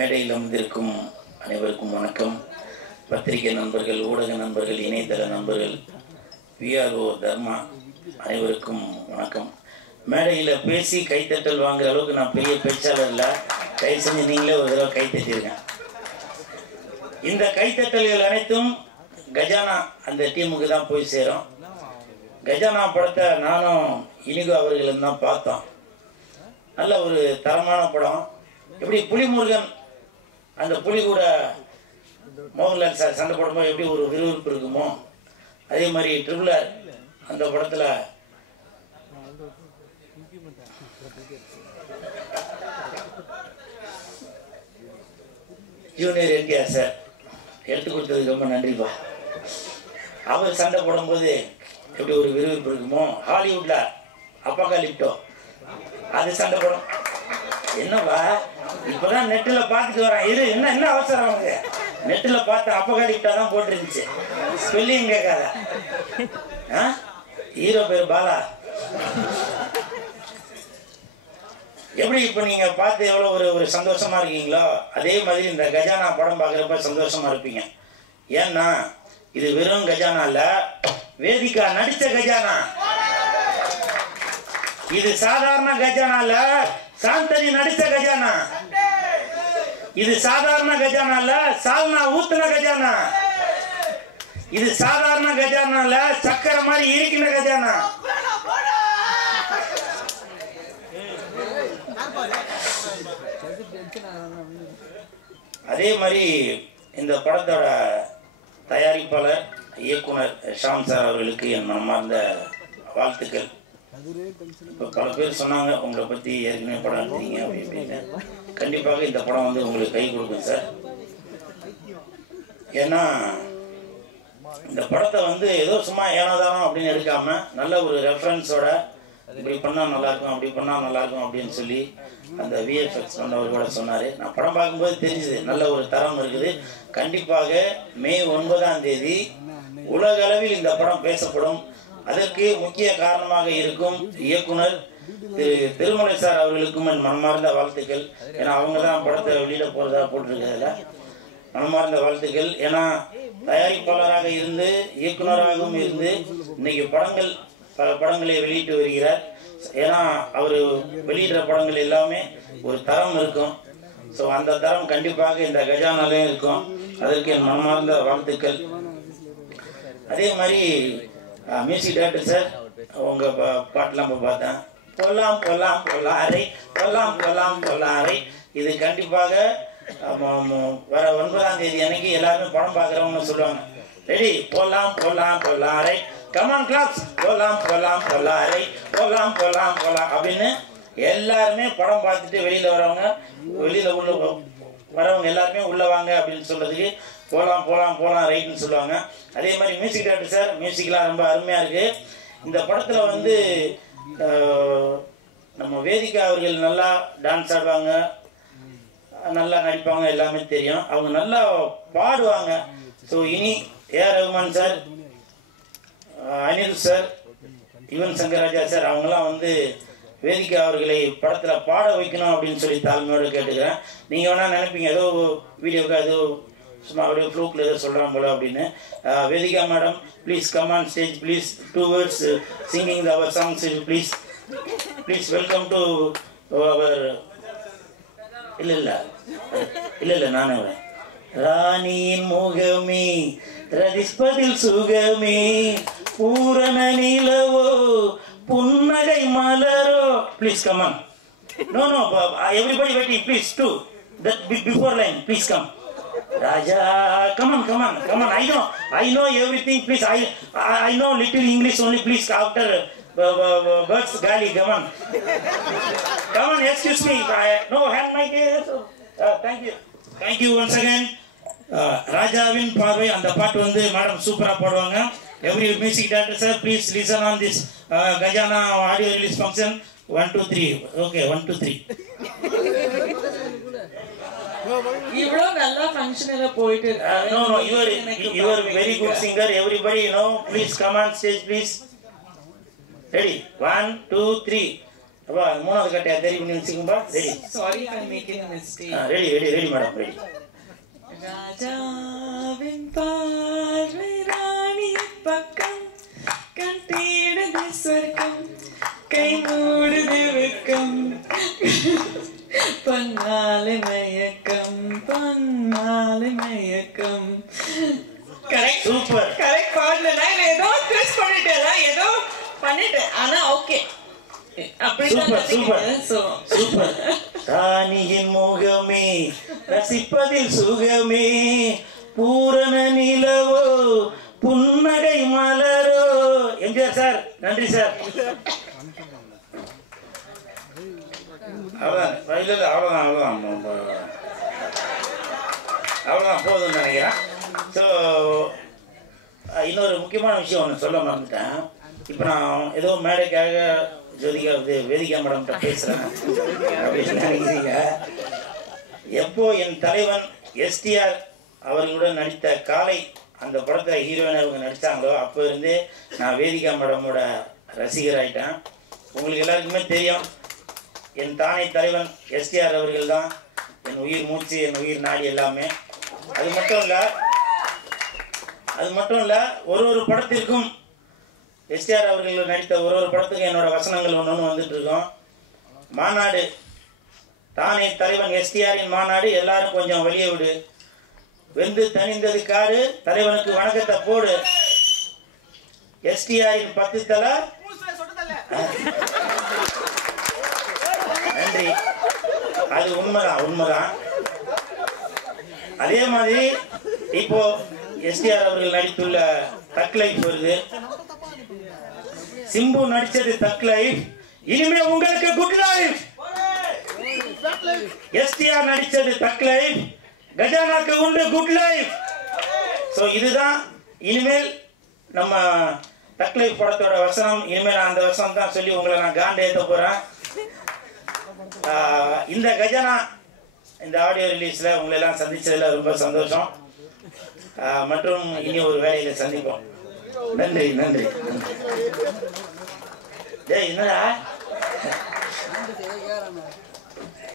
மேடையில் அமர்ந்திருக்கும் அனைவருக்கும் வணக்கம். பத்திரிகை நண்பர்கள், ஊடக நண்பர்கள், இணையதள நண்பர்கள், விஆர்ஓ தர்மா அனைவருக்கும் வணக்கம். மேடையில் பேசி கைத்தட்டல் வாங்குற அளவுக்கு நான் பெரிய பேச்சாளர் இல்லை. தயவு செஞ்சு நீங்களே ஒரு தடவை கைத்தட்டியிருக்கேன். இந்த கைத்தட்டல்கள் அனைத்தும் கஜானா அந்த டீமுக்கு தான் போய் சேரும். கஜானா படத்தை நானும் இனிகோ அவர்களும் தான் பார்த்தோம். நல்ல ஒரு தரமான படம். எப்படி புலிமுருகன் அந்த புலி கூட மோகன்லால் சார் சண்டை போடும்போது எப்படி ஒரு விறுவிறுப்பு இருக்குமோ, அதே மாதிரி ட்ரிபிள் ஆர் அந்த படத்தில் ஜூனியர் என்டிஆர் சார் எடுத்து கொடுத்ததுக்கு ரொம்ப நன்றிப்பா. அவர் சண்டை போடும்போது எப்படி ஒரு விறுவிறுப்பு இருக்குமோ, ஹாலிவுட்ல அப்பகாலிப்டோ அது சண்டை போடும். என்னவா இப்பதான் நெட்டில் பார்த்துட்டு வரேன், இரு என்ன என்ன அவசரம் அவங்க, நெட்டில் பார்த்து அப்பகாலிப்டா தான் போட்டுருந்துச்சு, ஸ்பெல்லிங் கேட்காத. ஹீரோ பேர் பாலா. எப்படி இப்போ நீங்கள் பார்த்து எவ்வளோ ஒரு சந்தோஷமா இருக்கீங்களோ, அதே மாதிரி இந்த கஜானா படம் பார்க்குறப்ப சந்தோஷமா இருப்பீங்க. ஏன்னா இது வெறும் கஜானா இல்ல, வேதிகா நடித்த கஜானா. இது சாதாரண கஜானா இல்ல, சாந்தனி நடித்த கஜானா. இது சாதாரண கஜானா இல்ல, சால்னா ஊத்துன கஜானா. இது சாதாரண கஜானா இல்ல, சக்கரை மாதிரி இருக்கிற கஜானா. அதே மாதிரி இந்த படத்தோட தயாரிப்பாளர் இயக்குனர் ஷாம் சார் அவர்களுக்கு என் மனமார்ந்த வாழ்த்துக்கள். இப்போ பல பேர் சொன்னாங்க உங்களை பற்றி ஏற்கனவே படம் எடுத்தீங்க அப்படின்னு. கண்டிப்பாக இந்த படம் வந்து உங்களுக்கு கை கொடுக்கும் சார். ஏன்னா இந்த படத்தை வந்து ஏதோ சும்மா ஏனோதானோ அப்படின்னு எடுக்காம நல்ல ஒரு ரெஃபரன்ஸோட இப்படி பண்ணால் நல்லாயிருக்கும், அப்படி பண்ணால் நல்லாயிருக்கும் அப்படின்னு சொல்லி அந்த விஎஃப்எக்ஸ் பண்ணவர் கூட சொன்னார். நான் படம் பார்க்கும்போது தெரிஞ்சுது நல்ல ஒரு தரம் இருக்குது. கண்டிப்பாக மே 9ஆம் தேதி உலக அளவில் இந்த படம் பேசப்படும். அதற்கு முக்கிய காரணமாக இருக்கும் இயக்குனர் திருமலை சார் அவர்களுக்கும் என் மனமார்ந்த வாழ்த்துக்கள். ஏன்னா அவங்க தான் படத்தை வெளியிட போறதா போட்டிருக்கிறதுல மனமார்ந்த வாழ்த்துக்கள். ஏன்னா தயாரிப்பாளராக இருந்து இயக்குனராகவும் இருந்து இன்னைக்கு பல படங்களை வெளியிட்டு வருகிறார். ஏன்னா அவர் வெளியிடுற படங்கள் எல்லாமே ஒரு தரம் இருக்கும். ஸோ அந்த தரம் கண்டிப்பாக இந்த கஜானாலையும் இருக்கும். அதற்கு என் மனமார்ந்த வாழ்த்துக்கள். அதே மாதிரி மியூசிக் டைரக்டர் சார் உங்கள் பாட்டெலாம் இப்போ பார்த்தேன். பொல்லாம் பொல்லாம் பொல்லாரை, பொல்லாம் பொல்லாம் பொல்லாரை. இது கண்டிப்பாக வர 9ஆம் தேதி அன்னைக்கு எல்லாருமே படம் பார்க்குறவங்க சொல்லுவாங்க, ரெடி பொல்லாம் பொல்லாம் பொல்லாரை, கமான் கிளாப்ஸ், போலாம் போலாம் பொல்லாரை, போலாம் போலாம் போலாம் அப்படின்னு எல்லாருமே படம் பார்த்துட்டு வெளியில் உள்ள வரவங்க எல்லாருமே உள்ள வாங்க அப்படின்னு சொல்றதுக்கு போலாம் போலாம் போலாம் ரைட்னு சொல்லுவாங்க. அதே மாதிரி மியூசிக் டைரக்டர் சார் மியூசிக்லாம் ரொம்ப அருமையாக இருக்கு. இந்த படத்தில் வந்து நம்ம வேதிகா அவர்கள் நல்லா டான்ஸ் ஆடுவாங்க, நல்லா நடிப்பாங்க, எல்லாமே தெரியும். அவங்க நல்லா பாடுவாங்க. ஸோ இனி AR Rahman sir, Anil sir, Yuvan Shankar Raja sir அவங்களாம் வந்து வேதிகா அவர்களை படத்தில் பாட வைக்கணும் அப்படின்னு சொல்லி தாழ்மையோடு கேட்டுக்கிறேன். நீங்கள் வேணால் நினைப்பீங்க ஏதோ வீடியோக்கு ஏதோ சும்மா அப்படியே ஃப்ளூக்கில் ஏதோ சொல்கிறாங்க போல அப்படின்னு. Vedika madam please come on stage please, 2 words singing our songs please please welcome to our. இல்லை நானே வரேன். ராணியின் முகமே ரதிஸ்பதில் சுகமே, பூரண நிலவோ புன்னகை மலரோ. Please come on. No everybody waiting please do that before line please come. Raja, come on. I know everything. Please, I know little English only. Please, after birds gali, come on. Excuse me. No hand mic. Thank you once again. ராஜாவின் பார்வை அந்த பாட்டு வந்து madam சூப்பரா பாடுவாங்க. Every music director sir please listen on this Gajana audio release function. 1 2 3. Okay 1 2 3. இவ்ளோ நல்ல ஃபங்க்ஷன்ல போயிட்டு no you are very good singer. Everybody please come on stage please. Ready 1 2 3. அப்பா மூணாவது கட்டையா தெரியும் பண்ணி வச்சுக்கோம்பா. Ready. Sorry for making a mistake. Ready ready ready madam ready. ராஜாவின் பார்வை ராணி பக்கம் கண் தேடுது சொர்க்கம் கை மூடுது வெக்கம் பொன்னாலை மயக்கம் பொன்னாலை மயக்கம். Correct super. கரெக்ட் பாடல. நான் ஏதோ ட்விஸ்ட் பண்ணிட்டேன், ஏதோ பண்ணிட்டேன், ஆனா ஓகே. Super super super. ராணியின் முகமே ரசிப்பதில் சுகமே பூரண நிலவோ புன்னகை மலரோ. எம்ஜிஆர் சார் நன்றி சார். அவ்வளோதான் போதும்னு நினைக்கிறேன். ஸோ இன்னொரு முக்கியமான விஷயம் ஒன்று சொல்ல மறந்துட்டேன். இப்போ நான் ஏதோ மேடைக்காக ஜோதிகா வேதிகா மேடம்கிட்ட பேசுகிறேன் அப்படின்னு நினைக்கிறீங்க. எப்போ என் தலைவன் எஸ்டிஆர் அவர்களுடன் நடித்த காலை அந்த படத்தில் ஹீரோயின் அவங்க நடித்தாங்களோ அப்போ இருந்தே நான் வேதிகா மேடமோட ரசிகராயிட்டேன். உங்களுக்கு எல்லாருக்குமே தெரியும், என் தானே தலைவன் எஸ்டிஆர் அவர்கள் தான் என் உயிர் மூச்சு, என் உயிர் நாடி எல்லாமே. அது மட்டும் இல்லை ஒரு படத்திற்கும் எஸ்டிஆர் அவர்கள் நடித்த ஒரு படத்துக்கும் என்னோட வசனங்கள் ஒன்று வந்துட்டு இருக்கோம். மாநாடு தானே தலைவன் எஸ்டிஆரின் மாநாடு, எல்லாரும் கொஞ்சம் வெளியே விடு, வெந்து தனிந்தது காடு, தலைவனுக்கு வணக்கத்தை போடு, எஸ்டிஆரின் 10 தலை. நன்றி. அது உண்மைதான். அதே மாதிரி இப்போ எஸ்டிஆர் அவர்கள் நடித்துள்ள தக் லைஃப் வருது. சிம்பு நடிச்சது தக் லைஃப், இனிமே உங்களுக்கு குட் லைஃப். எஸ்டிஆர் நடிச்சது தக் லைஃப், கஜானாக்கு உண்டு குட் லைஃப். ஸோ இதுதான் இனிமேல் நம்ம தக் லைஃப் படத்தோட வசனம். இனிமேல் நான் அந்த வசனம் தான் சொல்லி உங்களை நான் காண்ட ஏற்ற போறேன். இந்த கஜானா இந்த ஆடியோ ரிலீஸில் உங்களை எல்லாம் சந்திச்சதில் ரொம்ப சந்தோஷம். மற்றும் இனி ஒரு வேலையில சந்திப்போம். நன்றி நன்றி. என்னடா